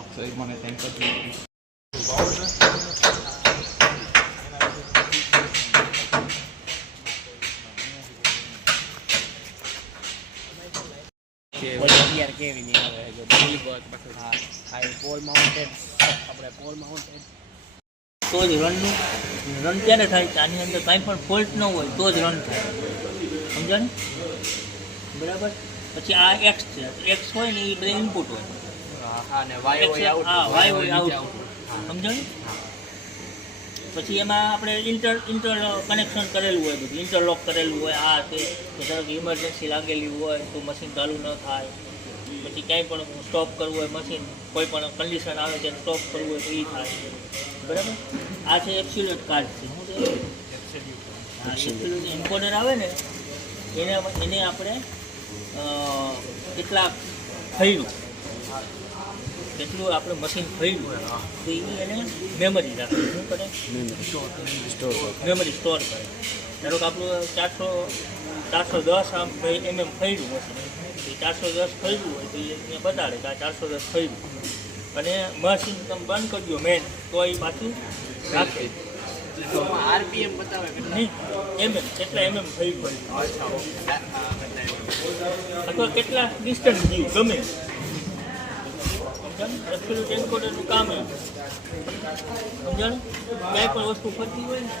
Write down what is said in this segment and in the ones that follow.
અક્ષય મને thank you. કેવી નહીં આવે જો બિલ ગોત હા આ પોલ માઉન્ટેડ આપણે પોલ માઉન્ટેડ તો જ રન ત્યારે થાય કે આની અંદર કાંઈ પણ ફોલ્ટ ન હોય તો જ રન થાય સમજાય ને બરાબર. પછી આ એક્સ છે, એક્સ હોય ને એ બધા ઇનપુટ હોય હા ને વાય હોય આઉટ સમજાય. પછી એમાં આપણે ઇન્ટર કનેક્શન કરેલું હોય, બધું ઇન્ટરલોક કરેલું હોય. આ તે ધારો કે ઇમરજન્સી લાગેલી હોય તો મશીન ચાલુ ન થાય. પછી ક્યાંય પણ સ્ટોપ કરવું હોય મશીન, કોઈ પણ કન્ડિશન આવે ત્યારે સ્ટોપ કરવું હોય તો એ થાય બરાબર. આ છે એબ્સોલ્યુટ કાર્ડ છે. શું છે? એબ્સોલ્યુટ એન્કોડર આવે ને એને આપણે કેટલાક થયું કેટલું આપણે મશીન થયું તો એને મેમરી રાખે. શું કરે? મેમરી સ્ટોર કરે. ધારો કે આપણું 410 આમ mm થયું મશીન, 410 થયું હોય તો એને બતાડે કે આ 410 થયું, અને મશીન તમે બંધ કરી દો મેન તો એ પાછું રાખે. આરપીએમ બતાવે નહીં કેટલા mm થયું હોય અથવા કેટલા ડિસ્ટન્સ ગયું ગમે. એબ્સોલ્યુટ એન્કોડરનું કામ એમ સમજાણ. ક્યાંય પણ વસ્તુ ફરતી હોય ને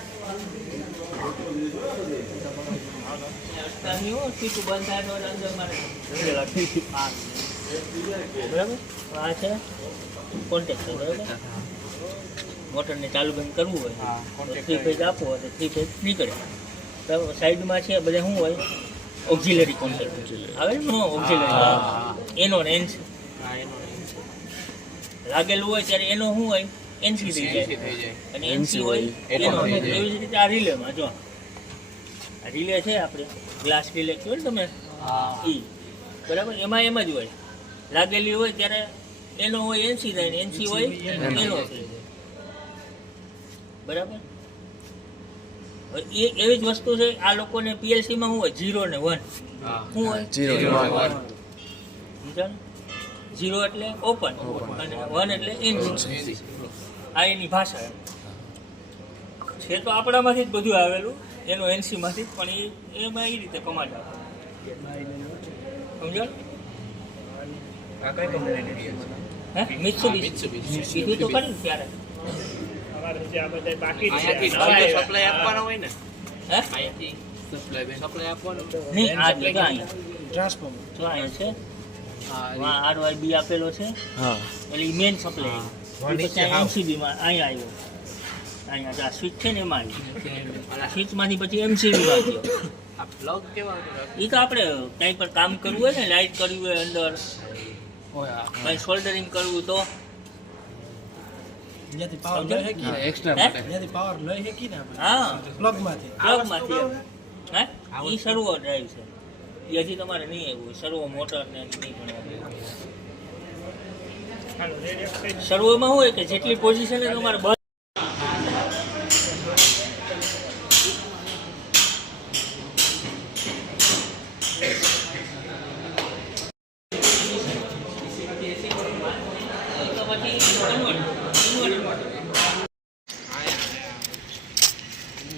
સીટું બંધ થાય તો અંદર મારે બરાબર. આ છે કોન્ટેક્ટ છે બરાબર. મોટરને ચાલુ બંધ કરવું હોય તો 3 ફેઝ આપવો હોય તો 3 ફેઝ નીકળે. બરાબર. સાઈડમાં છે બધા શું હોય ઓક્ઝિલરી કોન્ટેક્ટ આવે ને ઓક્ઝિલરી એનો રેન્જ લાગેલું હોય ત્યારે એનો શું હોય એનસી થઈ જાય અને એનસી હોય એનો. એવી જ રીતે આ રિલેમાં જો આ રિલે છે આપણે ગ્લાસ રિલે કહો ને તમે એ બરાબર. એમાં એમ જ હોય લાગેલી હોય ત્યારે એનો હોય એનસી થાય ને એનસી હોય એનો થઈ જાય બરાબર. એ એવી જ વસ્તુ છે આ લોકોને પીએલસીમાં શું હોય 0 ને 1 શું હોય 0 એટલે ઓપન અને 1 એટલે એનસી. આ એની ભાષા છે તો આપણામાંથી જ બધું આવેલું એનો એનસીમાંથી જ, પણ એમાં એ રીતે કમાડ આવે સમજો. આ કઈ કંપની હે મિત્સુબિશી કીધું તો ખરી ને ત્યારે સપ્લાય આપવાનો હોય ને હે સપ્લાય આપવાનો નહીં. આ ટ્રાન્સફોર્મર જો અહીંયા છે RYB આપેલો છે એટલે મેન સપ્લાય. પછી એમસીબીમાં અહીંયા આવ્યો, અહીંયા આ સ્વિચ છે ને એમાં આવ્યું. સ્વિચમાંથી પછી એમસીબીમાં ગયો. પ્લગ કેવા એ તો આપણે કંઈ પણ કામ કરવું હોય ને, લાઇટ કરવી હોય અંદર, કંઈ સોલ્ડરિંગ કરવું તો પ્લગમાંથી હે એ સર્વો ડ્રાઈવ છે. એ હજી તમારે નહીં આવ્યું સર્વો મોટર ને નહીં પણ સર્વોમાં હોય કે જેટલી પોઝિશન તમારે બસ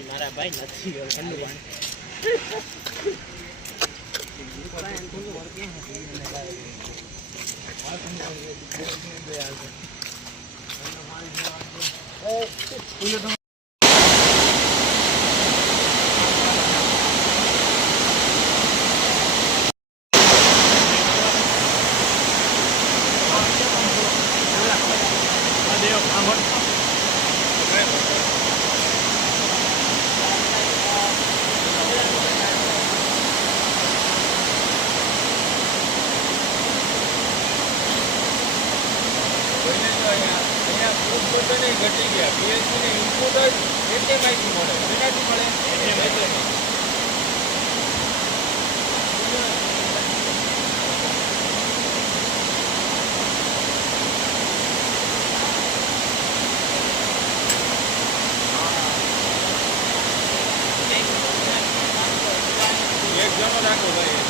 મારા ભાઈ નથી ઘટી ગયા પીએચસી ને ઇનપુટ જ એટલે માહિતી મળે. એનાથી મળે એટલે માહિતી એક જણો રાખો ભાઈ.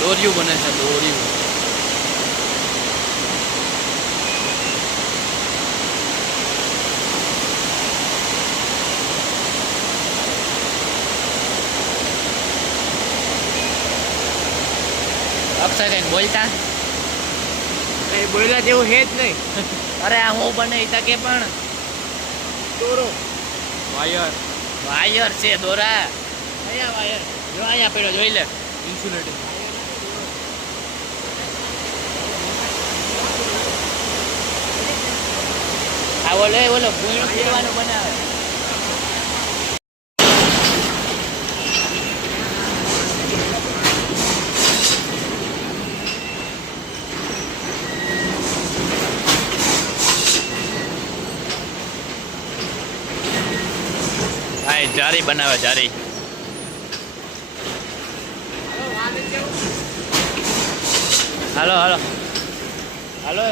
દોર્યું બને છે દોર્યું. અક્ષય કઈ બોલતા એ બોલ્યા જેવું હે જ નહીં. અરે આ હું બને ઈ તકે પણ દોરો વાયર વાયર છે દોરા કયા વાયર જો અહીંયા પડ્યો જોઈ લે ઇન્સ્યુલેટર. આ ઓલો ભૂંયણું ફેરવાનું બનાવે ભાઈ જારી બનાવે જારી હાલો હાલો હાલો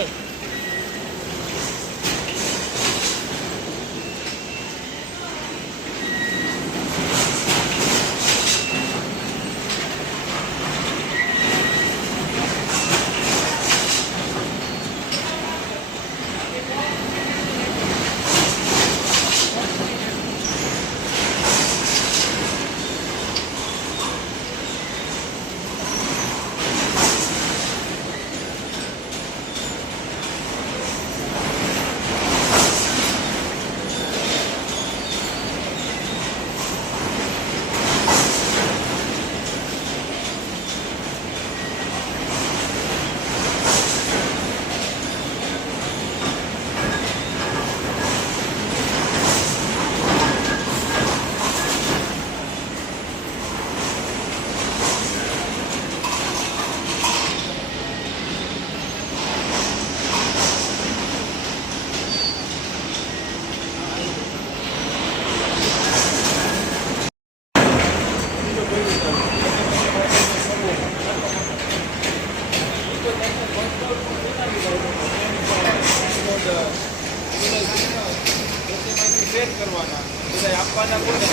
કરવાના બધા આપવાના કોને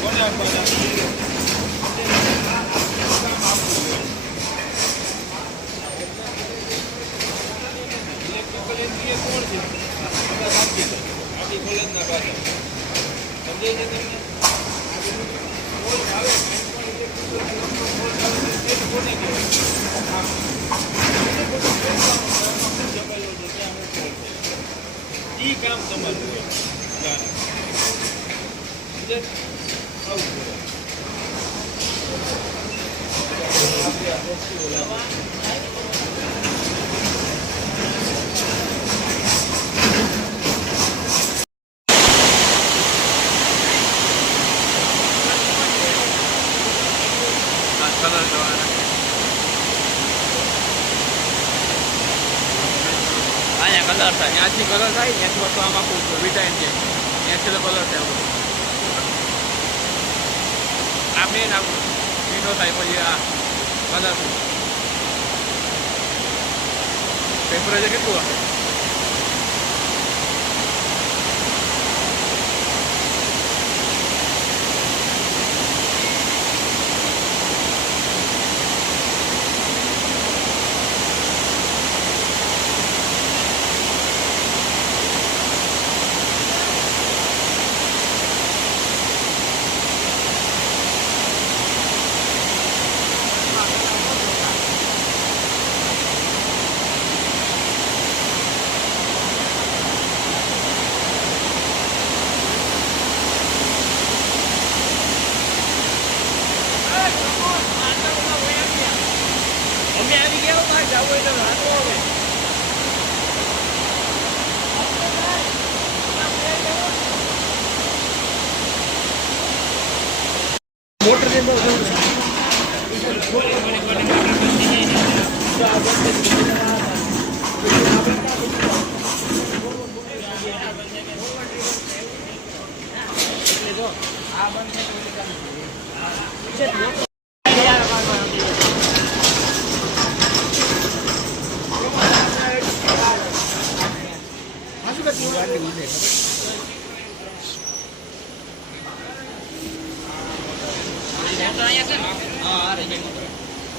કોને આપવાના ઇલેક્ટ્રિકલ એન્જિનિયર કોણ છે આપણી કોલેજના પાસે સમજાય છે તમને કોલ આવે કોને ઈ કામ તમારું કલર જોવાના. અહીંયા કલર થાય ત્યાંથી કલર થાય ત્યાંથી વસ્તુ આમ આખું વિટાઈન છે ત્યાંથી તો કલર થાય આ મેન આપણું મીનો થાય પછી આ કલર ટેમ્પરેચર કેટલું હશે અમે આવી ગયા હોય જવું એટલે વાંધો હવે મોટર ને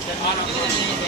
બરાબર